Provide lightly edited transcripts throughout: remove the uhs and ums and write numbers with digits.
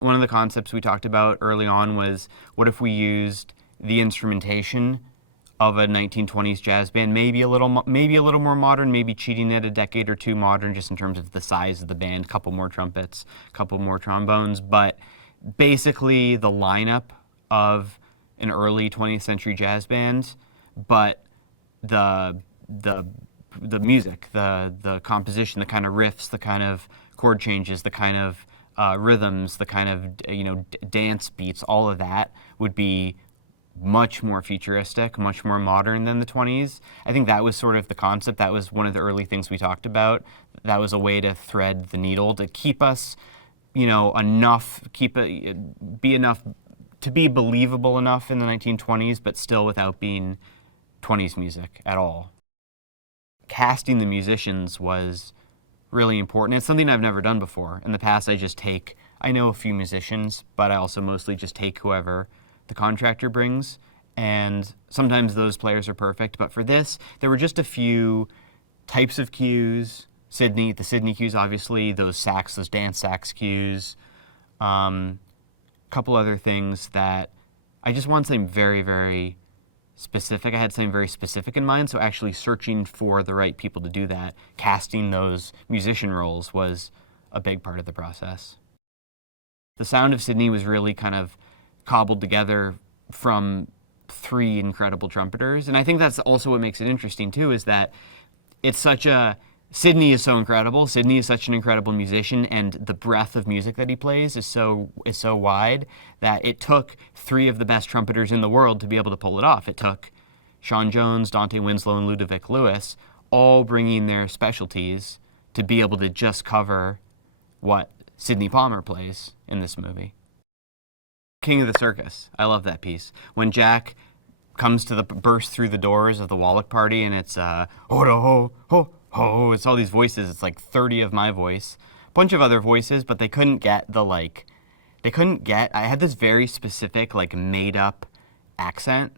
One of the concepts we talked about early on was, what if we used the instrumentation of a 1920s jazz band, maybe a little more modern, maybe cheating it a decade or two modern, just in terms of the size of the band, couple more trumpets, couple more trombones, but basically the lineup of an early 20th century jazz band, but the music, the composition, the kind of riffs, the kind of chord changes, the kind of rhythms, the kind of dance beats, all of that would be much more futuristic, much more modern than the 20s. I think that was sort of the concept. That was one of the early things we talked about. That was a way to thread the needle, to keep us, enough, be enough, to be believable enough in the 1920s, but still without being 20s music at all. Casting the musicians was really important. It's something I've never done before. In the past, I know a few musicians, but I also mostly just take whoever the contractor brings, and sometimes those players are perfect, but for this, there were just a few types of cues. The Sydney cues, obviously, those dance sax cues, couple other things that I just want something very, very specific. I had something very specific in mind, so actually searching for the right people to do that, casting those musician roles, was a big part of the process. The sound of Sydney was really kind of cobbled together from three incredible trumpeters, and I think that's also what makes it interesting too, is that Sydney is so incredible. Sydney is such an incredible musician, and the breadth of music that he plays is so wide that it took three of the best trumpeters in the world to be able to pull it off. It took Sean Jones, Dante Winslow, and Ludovic Lewis all bringing their specialties to be able to just cover what Sidney Palmer plays in this movie. King of the Circus. I love that piece. When Jack comes to burst through the doors of the Wallach party, and it's ho ho ho ho. It's all these voices. It's like 30 of my voice, a bunch of other voices, but they couldn't get I had this very specific, made up accent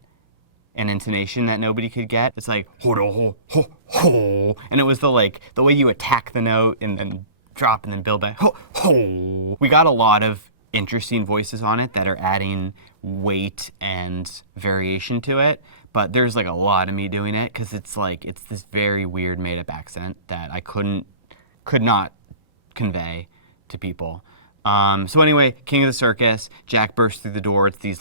and intonation that nobody could get. It's like ho ho ho ho, and it was the way you attack the note and then drop and then build back. Ho ho. We got a lot of interesting voices on it that are adding weight and variation to it, but there's a lot of me doing it because it's this very weird made up accent that I could not convey to people. So anyway, King of the Circus, Jack bursts through the door. It's these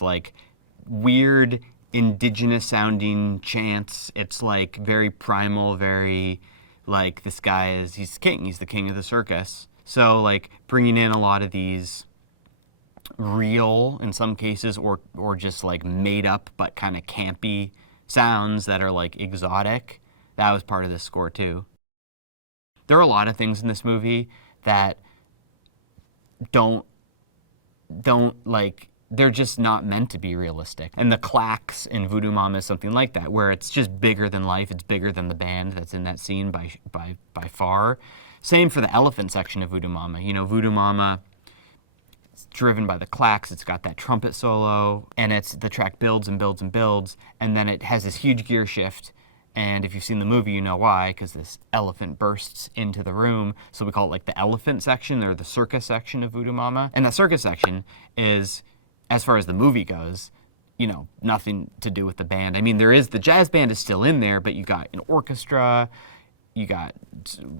weird indigenous sounding chants. It's very primal, very this guy he's king. He's the king of the circus. So bringing in a lot of these real, in some cases, or just made up but kind of campy sounds that are exotic. That was part of this score too. There are a lot of things in this movie that they're just not meant to be realistic. And the clacks in Voodoo Mama is something like that, where it's just bigger than life. It's bigger than the band that's in that scene by far. Same for the elephant section of Voodoo Mama. Voodoo Mama, it's driven by the clacks. It's got that trumpet solo, and the track builds and builds and builds, and then it has this huge gear shift. And if you've seen the movie, you know why, because this elephant bursts into the room. So we call it the elephant section, or the circus section of Voodoo Mama. And that circus section is, as far as the movie goes, nothing to do with the band. I mean, the jazz band is still in there, but you got an orchestra, you got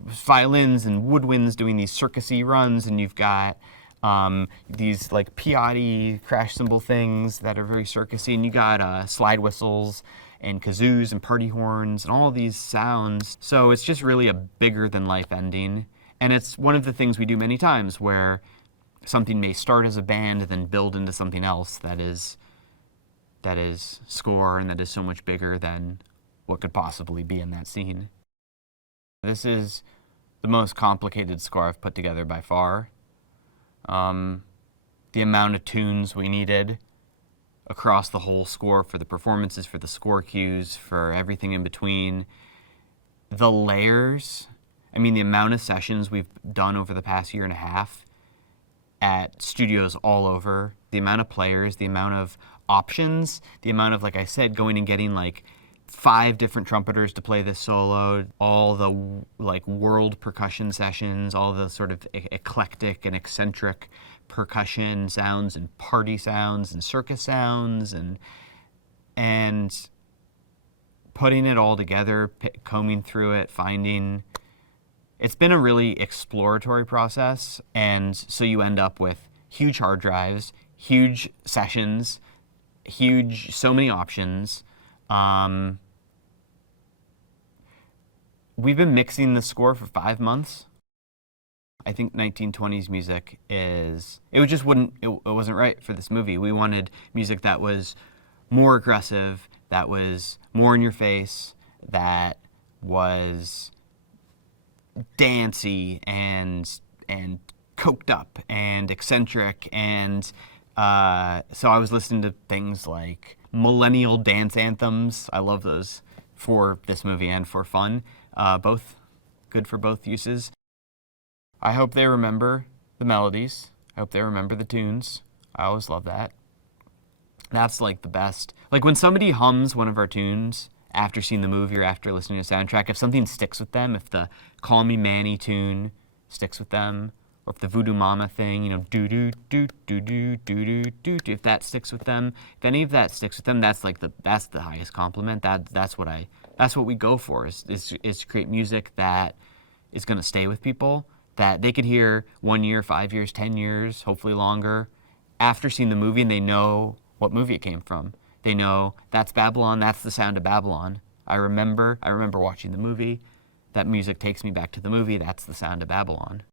violins and woodwinds doing these circusy runs, and you've got these Piatti crash cymbal things that are very circusy, and you got slide whistles and kazoos and party horns and all these sounds. So it's just really a bigger than life ending. And it's one of the things we do many times, where something may start as a band and then build into something else that is score and that is so much bigger than what could possibly be in that scene. This is the most complicated score I've put together by far. The amount of tunes we needed across the whole score, for the performances, for the score cues, for everything in between. The layers, the amount of sessions we've done over the past year and a half at studios all over, the amount of players, the amount of options, the amount of, like I said, going and getting 5 different trumpeters to play this solo, all the world percussion sessions, all the sort of eclectic and eccentric percussion sounds and party sounds and circus sounds and putting it all together, combing through it, finding. It's been a really exploratory process, and so you end up with huge hard drives, huge sessions, so many options. We've been mixing the score for 5 months. I think 1920s music it wasn't right for this movie. We wanted music that was more aggressive, that was more in your face, that was dancey and coked up and eccentric, and so I was listening to things like millennial dance anthems. I love those for this movie and for fun. Both good for both uses. I hope they remember the melodies. I hope they remember the tunes. I always love that. That's like the best. Like when somebody hums one of our tunes after seeing the movie or after listening to the soundtrack, if something sticks with them, if the Call Me Manny tune sticks with them, or if the Voodoo Mama thing, do do do do do do do do, if that sticks with them, if any of that sticks with them, that's the highest compliment. That's what we go for is to create music that is going to stay with people, that they could hear 1 year, 5 years, 10 years, hopefully longer, after seeing the movie, and they know what movie it came from. They know that's Babylon, that's the sound of Babylon. I remember watching the movie. That music takes me back to the movie, that's the sound of Babylon.